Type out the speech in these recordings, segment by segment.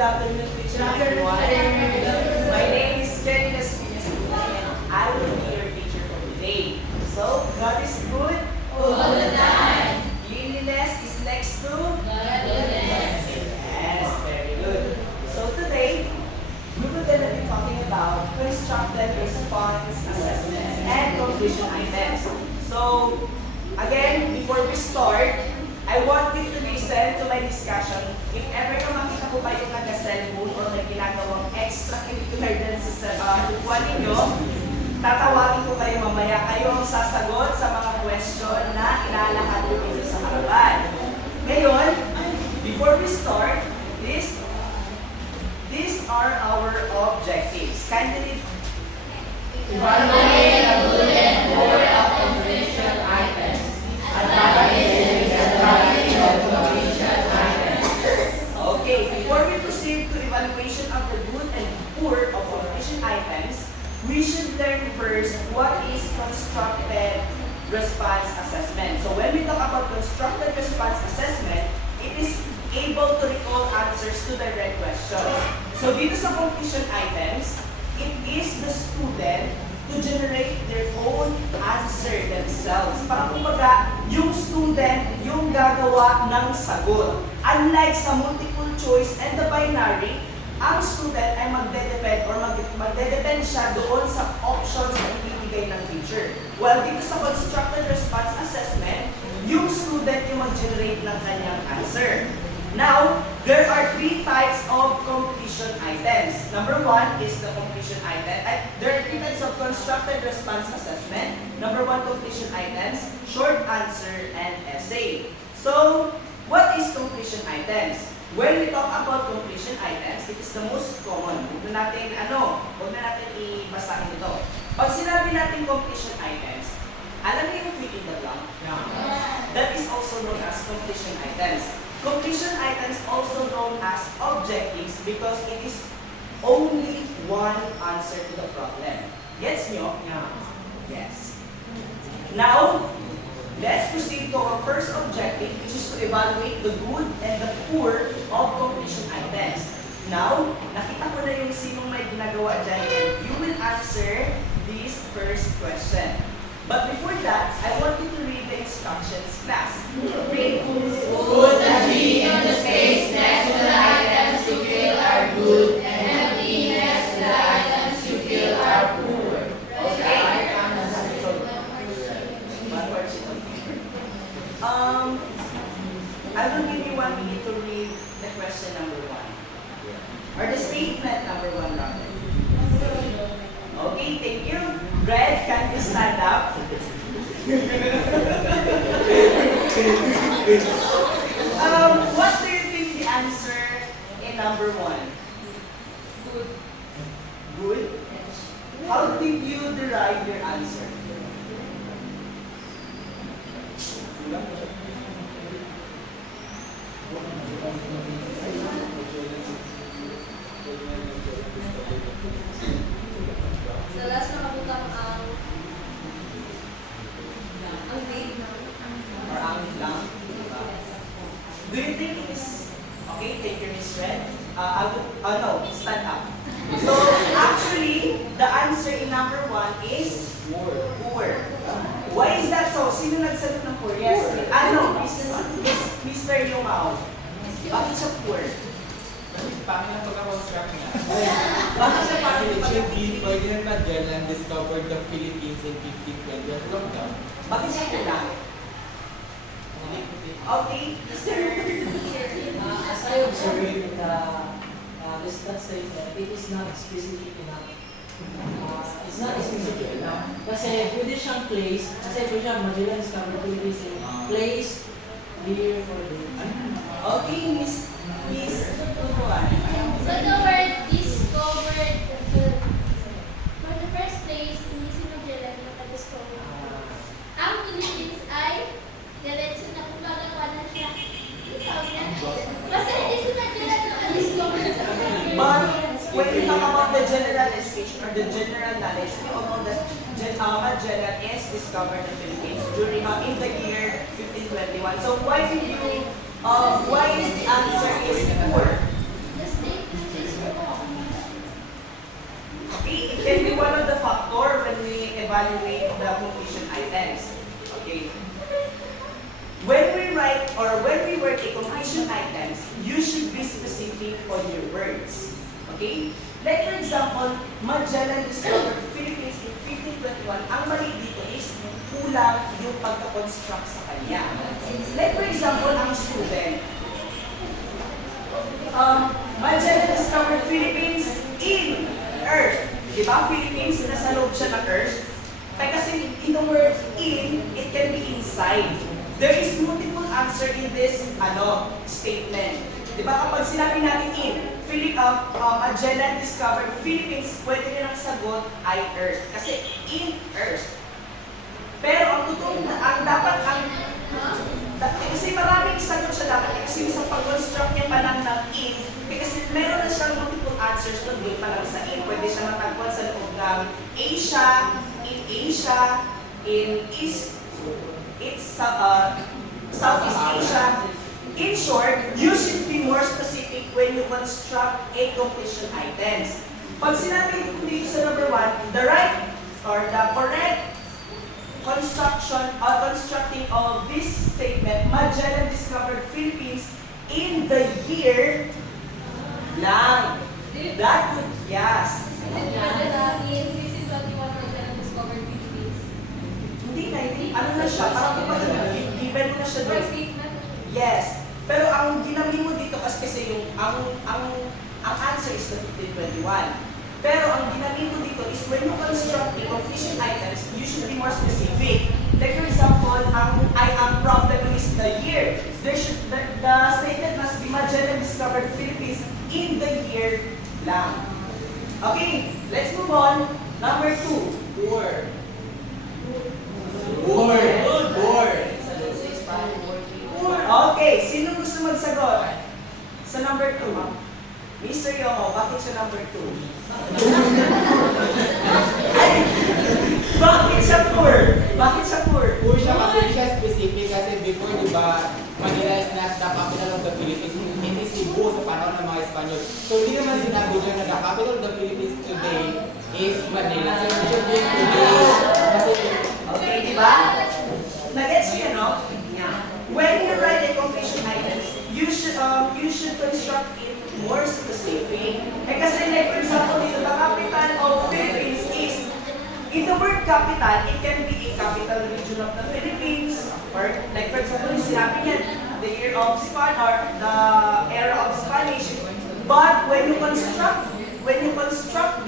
afternoon, teacher everyone. My name is Kenny Espinas and I will be your teacher for today. So, God is good All the time. Cleanliness is next to Godliness. Yes, very good. So today, we will gonna be talking about constructed response assessments and conclusion items. So, again, before we start, I want you to listen to my discussion. If ever na makita ko kayong nag-cellphone or may ginagawang extracurricular din sa upuan ninyo, tatawagin ko kayo mamaya. Kayo ang sasagot sa mga question na ilalahad ko dito sa harapan. Ngayon, before we start, these are our objectives. Kindly Evaluate the good and poor of completion items. Advantages and disadvantages of completion items. Okay, before we proceed to evaluation of the good and poor of completion items, we should learn first what is constructed response assessment. So when we talk about constructed response assessment, it is able to recall answers to direct questions. So dito sa completion items, it is the student to generate their own answer themselves. Parang kumbaga, yung student yung gagawa ng sagot. Unlike sa multiple choice and the binary, ang student ay magdedepend or magdedepend siya doon sa options na ibibigay ng teacher. While dito sa constructed response assessment, yung student yung mag-generate ng kanyang answer. Now, there are three types of completion items. Number one is the completion item. There are three types of constructed response assessment. Number one, completion items, short answer, and essay. So, what is completion items? When we talk about completion items, it is the most common. Huwag na natin ibasahin ito. Pag sinabi natin completion items, alam niyo yung fill in the blank? That is also known as completion items. Completion items also known as objectives because it is only one answer to the problem. Gets nyo? Yes. Now, let's proceed to our first objective, which is to evaluate the good and the poor of completion items. Now, nakita ko na yung sinong may ginagawa dyan, and you will answer this first question. But before that, I want you to read the instructions, class. Read. Put a G on the space next to the items you feel are good and an E next to the items you feel are poor. Okay. I will give you 1 minute to read the question number 1. Or the statement number 1 rather. Okay, thank you. Red, can you stand up? What do you think the answer in number 1? Good. Good? How did you derive your answer? Sa last nakabutang ang grade ng Or ang lang? Do you think it is okay? Take your Miss Red. No, stand up. So actually, the answer in number 1 is poor. Why is that so? Sino nagsagot ng poor? Yes. Mr. Yumao. Bakit siya poor? Pangit ang pagkakakonstruct niya. Bakit siya pangit? Ancient Ferdinand Magellan discovered the Philippines in 1520 at lockdown. Bakit siya kulang? Okay, Mr. As I observed this that statement, it is not specific enough. It's not specific enough. Kasi pwede siyang place, kasi pwede siyang Magellan discovered Philippines in place, year, for day. Okay, Miss Tutuan. So the word discovered, for the first place, hindi si Magellan nakadiscover. Ang Philippines ay diretso na kumagawa na siya. Tawag niya. Basta hindi si Magellan nakadiscover sa But when we talk about the general education or the general knowledge, we all know that Magellan is discovered in the Philippines during in the year 1521. So why is the answer is poor? The state is think on your words. Okay? Like for example, Magellan discovered Philippines in 1521. Ang mali dito is kulang yung pagka-construct sa kanya. Like for example, ang student. Magellan discovered Philippines in Earth. Di ba? Philippines, nasa loob siya ng Earth. Kaya kasi in the word in, it can be inside. There is multiple answer in this statement. Di ba? Kapag sinabi natin in, Magellan discovered Philippines, pwede rin ang sagot ay Earth. Kasi in Earth. Pero ang totoong, kasi maraming sagot siya dapat. Kasi sa pag-construct niya pa lang ng in, kasi meron na siyang multiple answers na doon pa lang sa in. Pwede siya matagpuan sa loob ng Asia, in Southeast Asia. In short, you should be more specific when you construct a completion items. Pag sinabi ko dito sa number 1, the right or the correct constructing of this statement, Magellan discovered Philippines in the year lang. That would, yes. Hindi, ano na siya, parang given mo na siya doon. Yes. Pero ang ginamit mo dito kasi yung ang answer is the 1521. Pero ang ginamit mo dito is when you construct the completion items, you should be more specific. Like for example, ang problem is the year. The statement must be Magellan discovered Philippines in the year lang. Okay, let's move on. Number 2. Poor. Poor. Okay, sino gusto magsagot? Sa number 2. Mr. Yomo, bakit siya number 2? Ay, bakit siya poor? Bakit siya poor? Poor siya kasi hindi siya specific kasi before, di ba, Manila is not the capital of the Philippines. Hindi Cebu sa panahon ng mga Espanyol. So, hindi naman sinabi niya na the capital of the Philippines today is Manila. So, it should be today. Kasi, Okay, di ba? Nag-gets niyo, no? When you write a completion items, you should construct it more specific. Kasi like for example dito, the capital of Philippines is, in the word capital, it can be a capital region of the Philippines, or like for example, sinabi niya, the year of Spanish, or the era of Spanish. But when you construct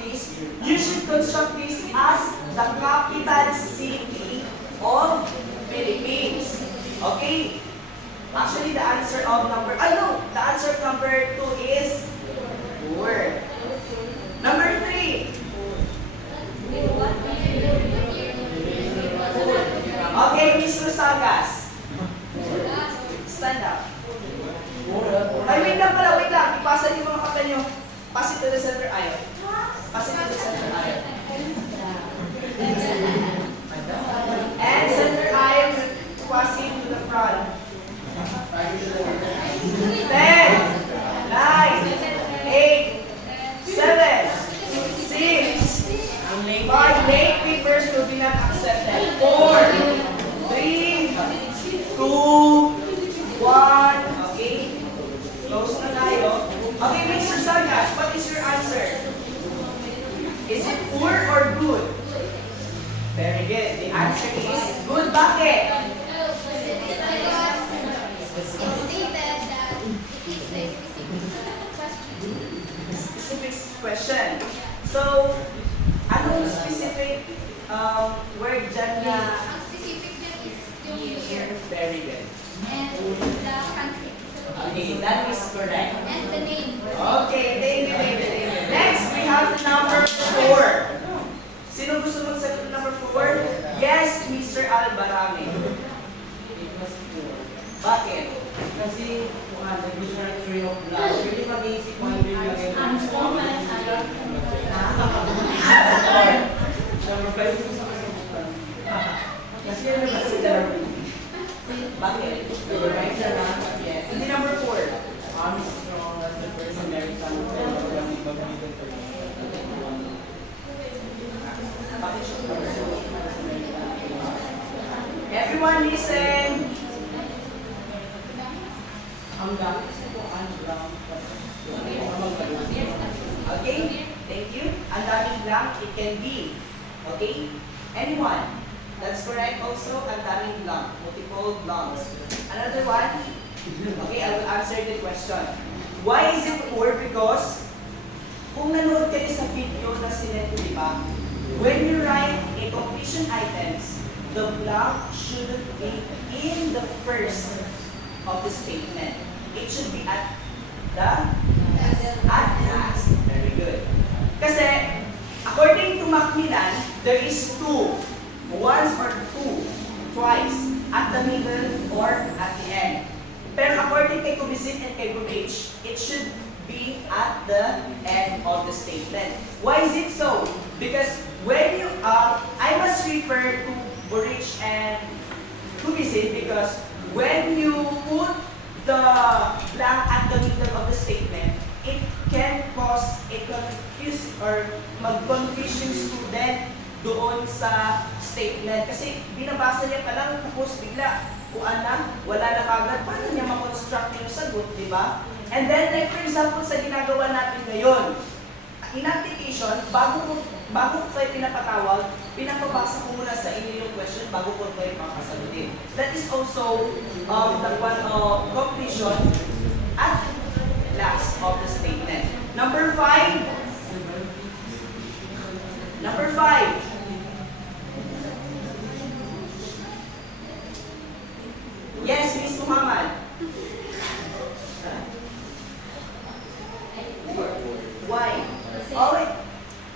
this, you should construct this as the capital city of Philippines. Okay? Actually, the answer of number 2 is poor. Number 3. Okay, Miss Lusagas. Stand up. Ay, wait lang. Ipasa niyo mga kata niyo. Pass it to the center aisle. Pass it to the center aisle. And center aisle, pass it to the front. 10, 9, 8, 7, 6, 5 late papers will be not accepted. 4, 3, 2, 1. Okay? Close na tayo. Okay, Mr. Sargas, what is your answer? Is it poor or good? Very good. The answer is good. Bakit? Specific question. So, anong specific word dyan na? Ang specific niya is yung year Very good. and the country. Okay, that is correct. And the name. Okay, thank you. Next, we have number 4. Sino gusto magsagot ng number 4? Yes, Mr. Albarame. Bakit? Kasi kung ano, tree of life, pwede mag-iisip mo yung lagay ng number 5 gusto ko sa kasi ano ba sila? Bakit? Right siya na. Yes. Hindi number 4. Armstrong was the first American to mag-middle for Bakit siya? Everyone listen. Ang gamit kasi kung ano lang. blank, it can be. Okay? Anyone? That's correct also. Ang daming blank. Multiple blanks. Another one? Okay, I will answer the question. Why is it poor? Because kung nanood kayo sa video na sinend ko, di ba? When you write a completion items, the blank shouldn't be in the first of the statement. It should be at last. Very good. Kasi, according to Macmillan, there is two. Once or two. Twice. At the middle or at the end. Pero according kay Kubisit and kay Burrich, it should be at the end of the statement. Why is it so? Because when you, I must refer to Burrich and Kubisit because when you put the blank at the middle of the statement, it can cause a confuse or mag-confuse yung student doon sa statement. Kasi binabasa niya pa lang, tapos bigla, kuan na, wala na kagad, paano niya makonstruct yung sagot, di ba? And then, like for example, sa ginagawa natin ngayon, in application, bago ko kayo pinapatawag, pinapabasa ko muna sa inyo yung question bago ko kayo makasagutin. That is also the one of completion at last of the statement. Number 5. Number 5. Yes, Miss Muhammad. Why? Oh, wait.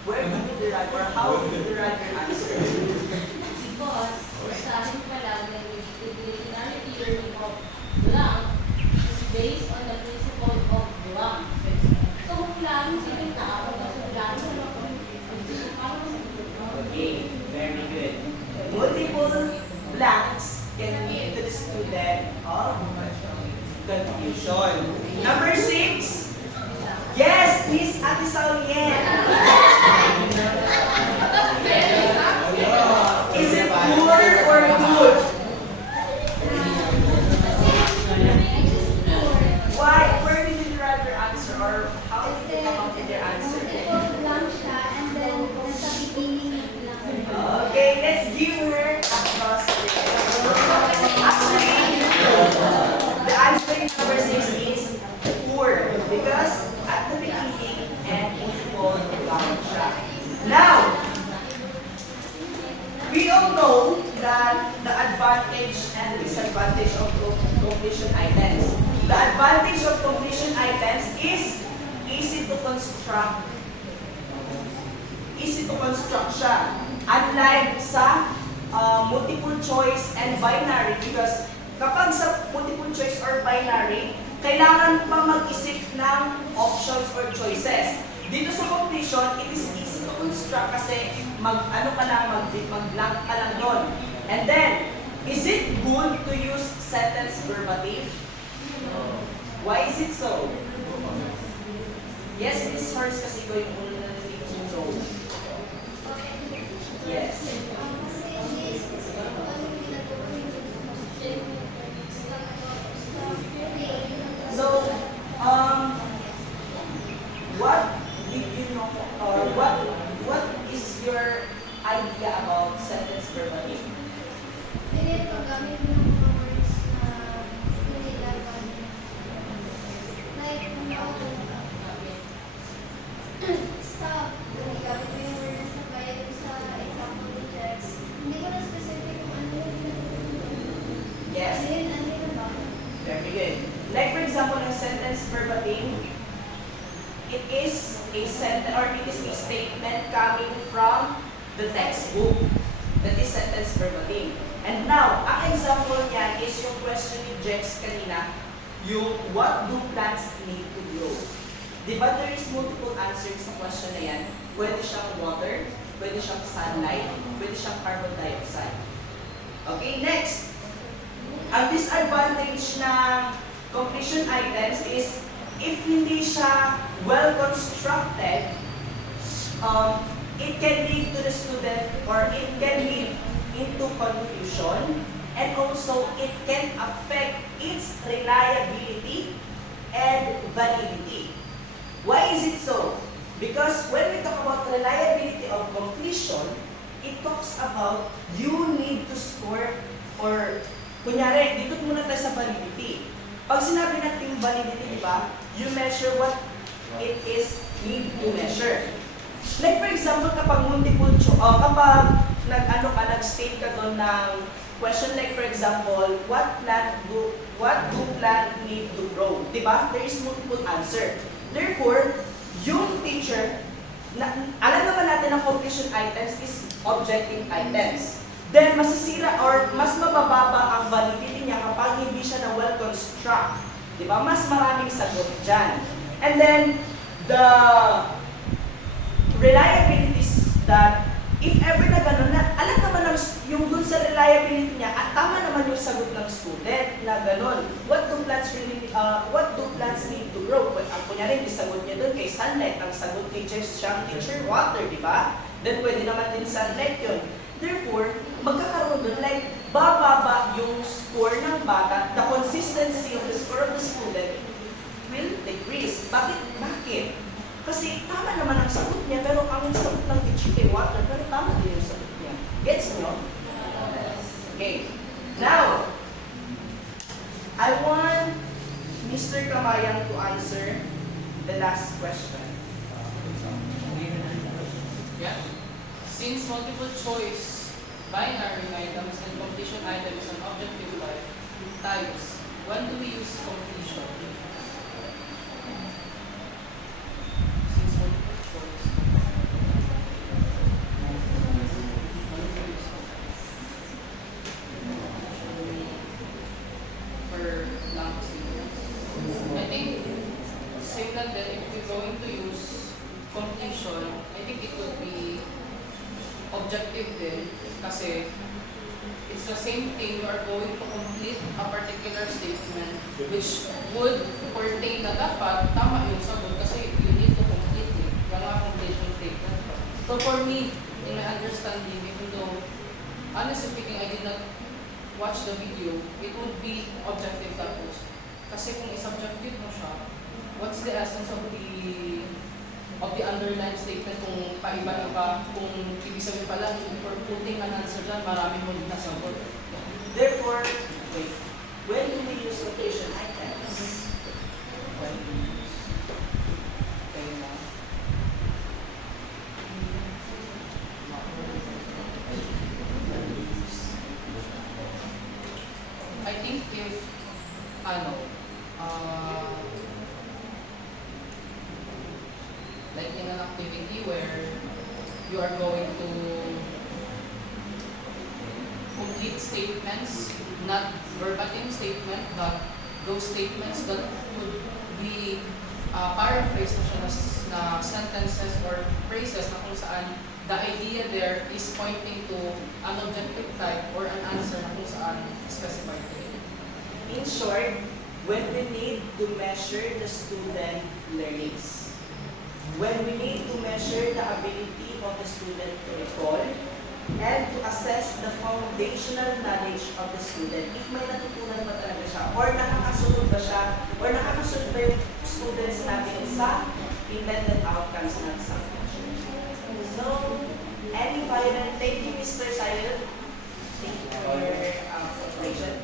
Where did you derive or how did you derive your answer? Because usahin pa lang na the disciplinary theory of blank is based on the principle of blank. So, kung blank, sige tao, kasi blank, Okay, very good. Multiple blanks can lead to the student of confusion. Number 6. Yes, Miss Ate Saulien. Is it poor or good? Why? Where did you derive your answer or how did you come up with your answer? Multiple blank siya, and then nasa beginning ng blank. Okay, let's give her a cross. Actually, the answer in number 6 is poor because at the beginning and multiple blank siya. Now, we all know that the advantage and the disadvantage of completion items. The advantage of completion items is easy to construct. Easy to construct siya. Unlike sa multiple choice and binary because kapag sa multiple choice or binary, kailangan pa mag-isip ng options or choices. Dito sa completion, it is easy to construct kasi mag-blank ka lang doon. And then, is it good to use sentence verbatim? Why is it so? Yes, Miss Hers kasi ko yung una na no. Yes. So, what did you know or what is your idea about sentence verbatim? Pwede paggamit ng mga words na nilalaman. Like, stop. Gamit mo yung words na kaya sa example ng text. Hindi ko na specific kung ano yung Yes. ano yun ba? Very good. Like for example, in sentence verbatim, it is a sentence or it is a statement coming from the textbook. That is sentence verbatim. And now, ang example niya is yung question ni Jex kanina, yung what do plants need to grow? Diba there is multiple answers sa question na yan? Pwede siyang water, pwede siyang sunlight, pwede siyang carbon dioxide. Okay, next. Ang disadvantage ng completion items is if hindi siya well constructed, it can lead to the student or it can lead into confusion and also it can affect its reliability and validity. Why is it so? Because when we talk about reliability ability of completion, it talks about you need to score or kunyari, dito muna tayo sa validity. Pag sinabi natin validity, di ba, you measure what it is need to measure. Like for example, kapag multiple choice, kapag nag-state ka doon ng question like for example, what do plant need to grow? Diba? There is multiple answer. Therefore, yung teacher, alam naman natin ang completion items is objective items. Then, masisira or mas mabababa ang validity niya kapag hindi siya na well-construct. Diba? Mas maraming sagot dyan. And then, the reliabilities that if ever na gano'n na, alam naman yung dun sa reliability niya, at tama naman yung sagot ng student na gano'n. What do plants need to grow? Ang kunyari, yung sagot niya dun kay sunlight, ang sagot teacher water, di ba? Then pwede naman din sunlight yun. Therefore, magkakaroon dun, like, bababa yung score ng bata, the consistency of the score of the student will decrease. Bakit? Kasi tama naman ang sagot niya, pero ang sagot ng teacher kay water, pero tama din yung sagot niya. Gets nyo? Okay. Now, I want Mr. Kamayang to answer the last question. Yeah. Since multiple choice, binary items, and completion items and objective types, when do we use completion? Since multiple choice. For blank statements. I think same lang din, if we're going to use completion, I think it would be objective din kasi it's the same thing. You are going to complete a particular statement which would pertain na dapat tama yung sagot kasi you need to complete it. Yung mga completion statement. So for me, in my understanding, even though honestly speaking, I did not watch the video, it would be objective tapos. Kasi kung is-objective mo siya, what's the essence of the underlined statement kung paiba-iba, kung ibig sabihin pala, for putting an answer dyan, marami mo din nasagot. Therefore, wait, when do we use completion items? I think if, like in an activity where you are going to complete statements, not verbatim statement, but those statements that would be paraphrased na siya na sentences or phrases na kung saan the idea there is pointing to an objective type or an answer na kung saan specified to it. In short, when we need to measure the student learnings, when we need to measure the ability of the student to recall, and to assess the foundational knowledge of the student, if may natutunan ba talaga siya, or nakakasunod ba siya, or nakakasunod ba yung students natin sa intended outcomes ng subject. So, any final, thank you Mr. Silent, thank you for information.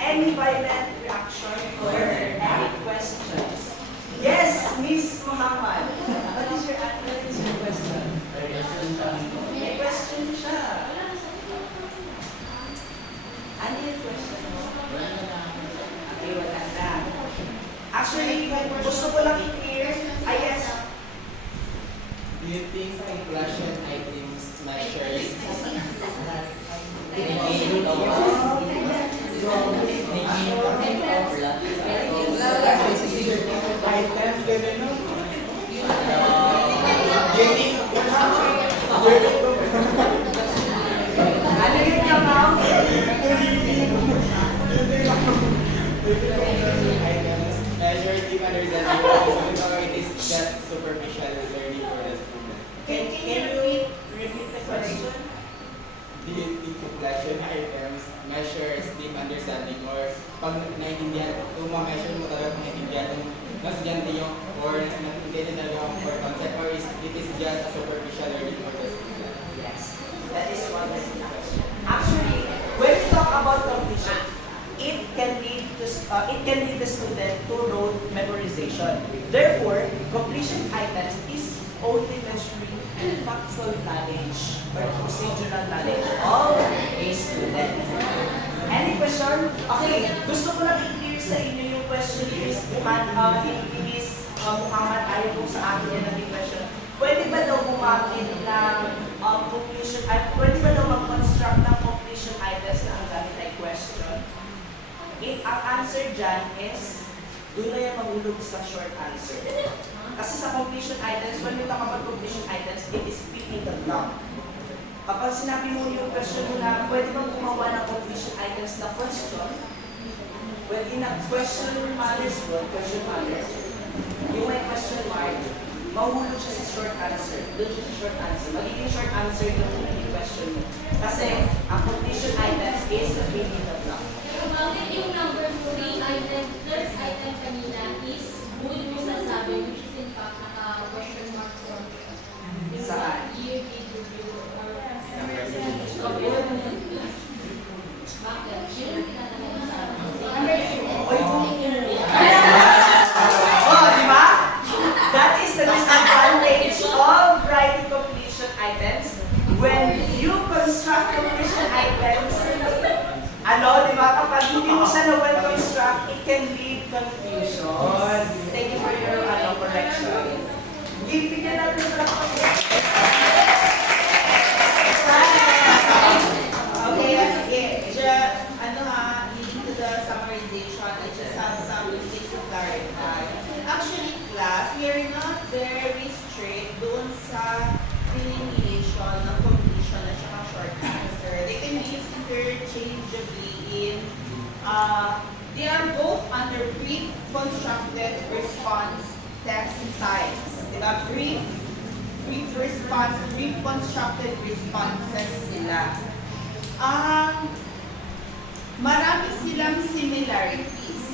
Any violent reaction or any questions? Yes, Miss Muhammad. What is your question? May question siya. Ano yung question mo? Okay, wala na. Actually, gusto ko lang i-clear. Yes. Do you think completion items measures items, gano'n no? Ano yun yung ma'am? Items measures deep understanding, so it is just superficial learning for the student. Can you repeat the question? Do you think completion items measures deep understanding or pag naintindihan, kung ma-measure mo talaga kung naintindihan ng estudyante yung or naintindihan talaga yung core concept or it is just a superficial learning for the student? That is one of the question. Actually, when we talk about completion, it can lead the student to rote memorization. Therefore, completion items is only measuring factual knowledge or procedural knowledge of a student. Any question? Okay, gusto ko lang i-clear sa inyo yung question ni Miss Muhammad. Ayaw po sa akin yung naging question. Pwede ba daw gumamit ng completion, pwede ba daw mag-construct ng completion items na ang gamit ay question? Ang answer dyan is, doon na yung mahulog sa short answer. Kasi sa completion items, when we talk about completion items, it is filling the blank. Kapag sinabi mo yung question mo na, pwede bang gumawa ng completion items na question? Well, in a question matters, yung may question mark, mahulog siya sa short answer. Doon siya sa short answer. Magiging short answer yung naging question mo. Kasi ang completion items is the filling the blank. Bakit yung number 3 item, third item kanina is good mo sasabi, which is in fact naka-question mark form. Yung Saan? year, review, or bakit? Yun ang tinatanong sa Oy, oh, di ba? That is the disadvantage of writing completion items. When you construct completion items, di ba? Kapag hindi mo siya na well-construct, it can lead confusion. Thank you for your correction. Bigyan natin sa Okay, sige. Leading to the summarization, I just have some things to clarify. Actually, class, we are not very strict doon sa delineation ng completion at saka short answer. They can be used interchangeably in, they are both under brief constructed response text types. Diba? Brief response, brief constructed responses sila. Marami silang similarities.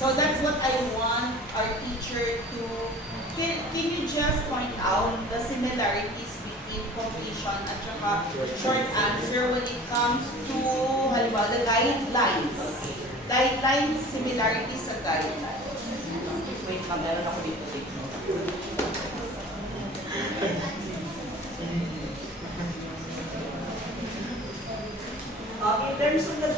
So that's what I want our teacher to, can you just point out the similarities between completion at saka short answer when it comes to, halimbawa, the guidelines. Guidelines, similarities sa guidelines. Wait, meron ako dito. In terms of the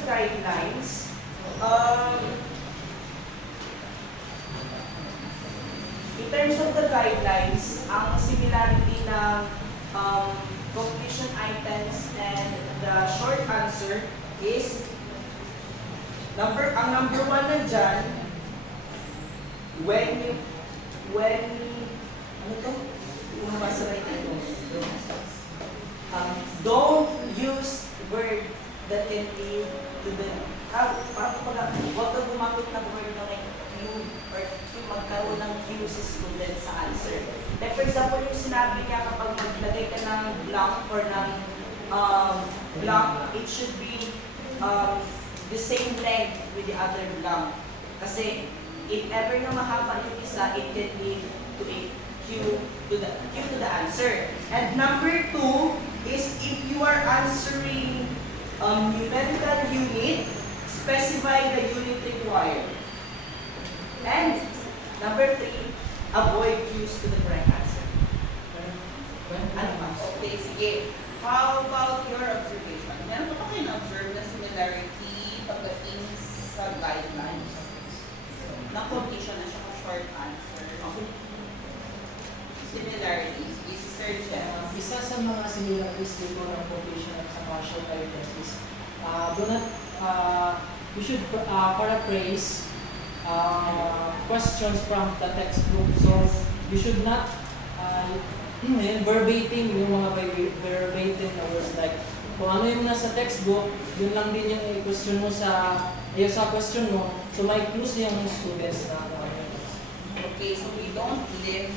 guidelines, ang similarity ng completion items and the short answer is ang number one na dyan, don't use word that can lead to the, huwag kang gumamit ng word na may clue or magkaroon ng clue sa student sa answer. Like for example, yung sinabi niya kapag maglagay ka ng blank or ng blank, it should be the same length with the other blank. Kasi if ever na mahaba yung isa, it can lead to a cue to the answer. And number two is if you are answering numerical unit, specify the unit required. And number three, avoid cues to the correct answer. Ano pa? Okay, sige. How about your observation? Meron pa ba kayo na-observe na similarity pagdating sa guidelines ng completion at saka short answer? Similarities. Is Sir Jeff? Isa sa mga similarities dito ng completion at sa short items is we should paraphrase questions from the textbook. So you should not verbatim yung mga verbatim na words like kung ano yung nasa textbook, yun lang din yung i-question mo sa question mo. So may clues yung students na kung ano yun. Okay, so we don't leave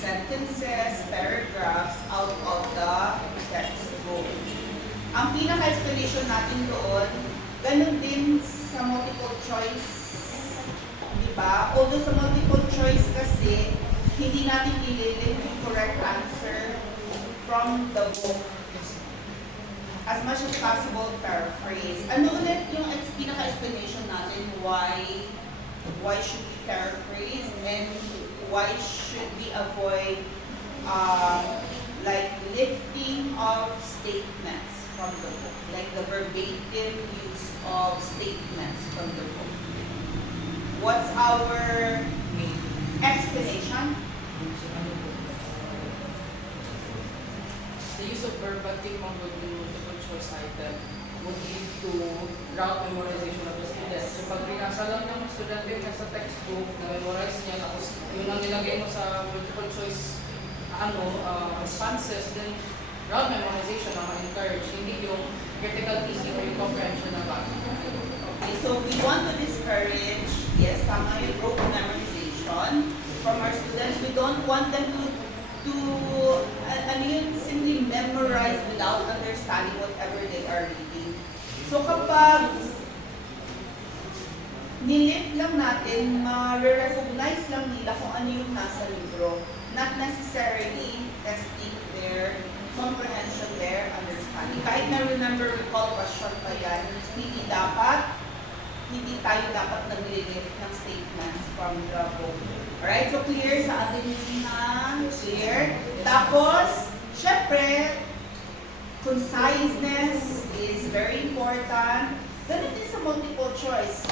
sentences, paragraphs out of the textbook. Ang pinaka-explanation natin doon, ganun din sa multiple choice. Diba? Although sa multiple choice kasi, hindi natin ililip yung correct answer from the book. as much as possible, paraphrase. Ano ulit yung pinaka-explanation natin why should we paraphrase and why should we avoid like lifting of statements from the book, like the verbatim use of statements from the book. What's our explanation? The use of verbatim on the multiple choice item would lead to route memorization of the students. So pag binasa lang ng estudyante yung nasa textbook, na-memorize niya, tapos yun ang nilagay mo sa multiple choice responses, then route memorization ang ma-encourage, hindi yung critical thinking or yung comprehension na bagay. Okay, so we want to discourage, yes, tama yung rote memorization from our students. We don't want them to simply memorize without understanding whatever they are reading. So kapag nilip lang natin, ma-recognize lang nila kung ano yung nasa libro, not necessarily testing their comprehension, their understanding. Kahit na remember, recall, question pa yan, hindi tayo dapat nag-lift ng statements from the book. Alright, so clear sa ating clear. Tapos, syempre, conciseness is very important. Ganun din sa multiple choice.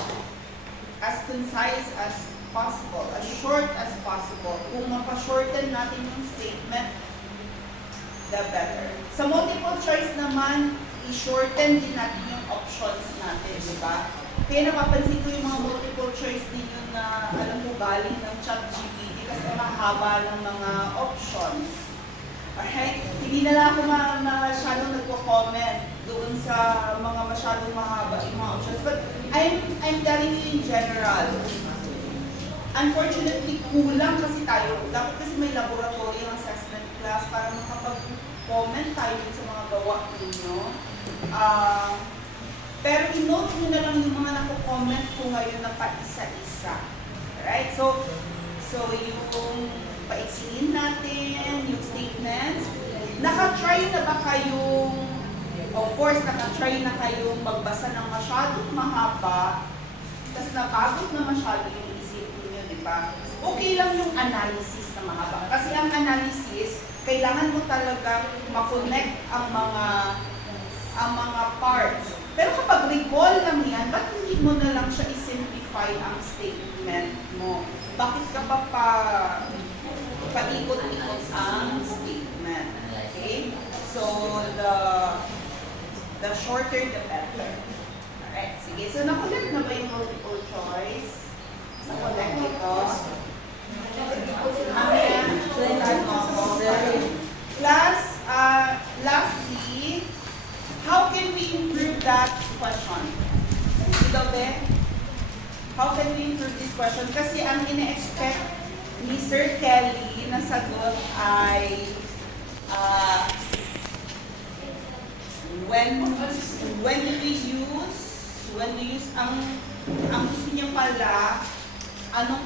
As concise as possible, as short as possible. Kung mapashorten natin yung statement, the better. Sa multiple choice naman, i-shorten din natin yung options natin, di ba? Kaya napapansin ko yung mga multiple choice ninyo na alam ko galing ng ChatGPT kasi mahaba ng mga options. Alright? Hindi na lang ako masyadong nagko-comment doon sa mga masyadong mahaba yung mga options. But I'm telling you in general, unfortunately, kulang kasi tayo. Dapat kasi may laboratory ang assessment class para makapag-comment tayo sa mga gawa ninyo. Pero i-note nyo na lang yung mga nako-comment ko ngayon na pa-isa-isa. Alright? So yung paiksinin natin, yung statements. Naka-try na ba kayong, of course, naka-try na kayong magbasa ng masyadong mahaba, tapos napagod na masyado yung isip niyo, di ba? Okay lang yung analysis na mahaba. Kasi ang analysis, kailangan mo talaga ma-connect ang mga parts. Pero kapag recall lang yan, ba't hindi mo na lang siya i-simplify ang statement mo? Bakit ka pa paikot-ikot ang statement? Okay? So, the shorter, the better. Alright, sige. So, nakulit na ba yung multiple choice? Nakulit ito. Lastly, how can we improve that question? Ito ba? How can we improve this question? Kasi ang ina-expect ni Sir Kelly na sagot ay when do we use ang gusto niya pala, anong